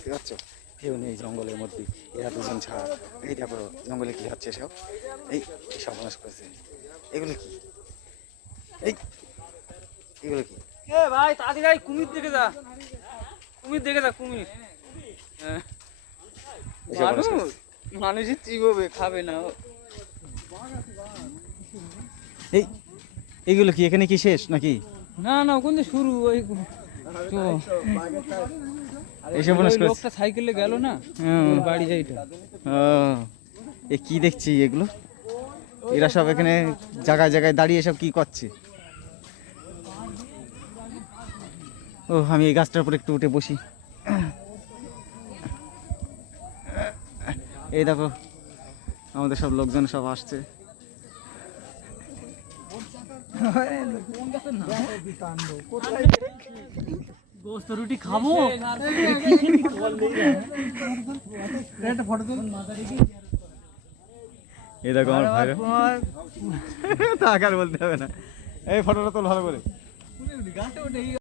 দেখতে পাচ্ছ কেউ নেই জঙ্গলের মধ্যে, এরা দুজন ছাড়া। এই দেখো জঙ্গলে কি হচ্ছে সব, এই সর্বনাশ করেছে। এগুলো কি, এই এগুলো কি? এ ভাই তাড়াতাড়ি কুমির দেখে যা, কুমির দেখে যা, কুমির। মানুষই চিবোবে, খাবে না। এই এইগুলো কি এখানে কি শেষ নাকি? না না ওখান থেকে শুরু। ওই তো এইসব ওই লোকটা সাইকেলে গেল না, ওর বাড়ি এইটা। এ কি দেখছি এগুলো? এরা সব এখানে জায়গায় জায়গায় দাঁড়িয়ে সব কি করছে? ও আমি এই গাছটার উপর একটু উঠে বসি। এই দেখো আমাদের সব লোকজন সব আসছে। গোস্ত রুটি খাবো। এই দেখো আমার ভাই, তা আর বলতে হবে না। এই ফটোটা তোল ভালো করে।